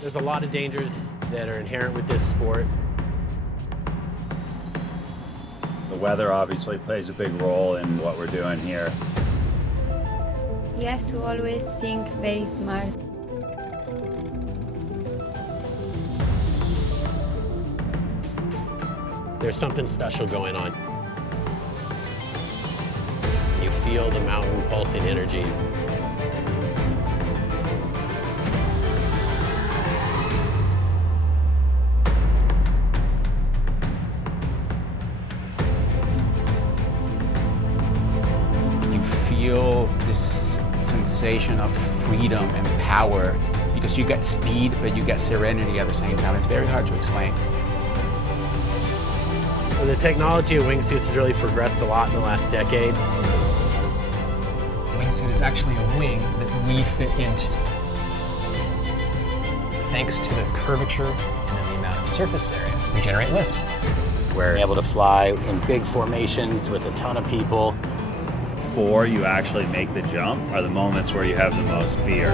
There's a lot of dangers that are inherent with this sport. The weather obviously plays a big role in what we're doing here. You have to always think very smart. There's something special going on. You feel the mountain pulsing energy. You feel this sensation of freedom and power because you get speed, but you get serenity at the same time. It's very hard to explain. Well, the technology of wingsuits has really progressed a lot in the last decade. Wingsuit is actually a wing that we fit into. Thanks to the curvature and then the amount of surface area, we generate lift. We're able to fly in big formations with a ton of people. Before you actually make the jump are the moments where you have the most fear.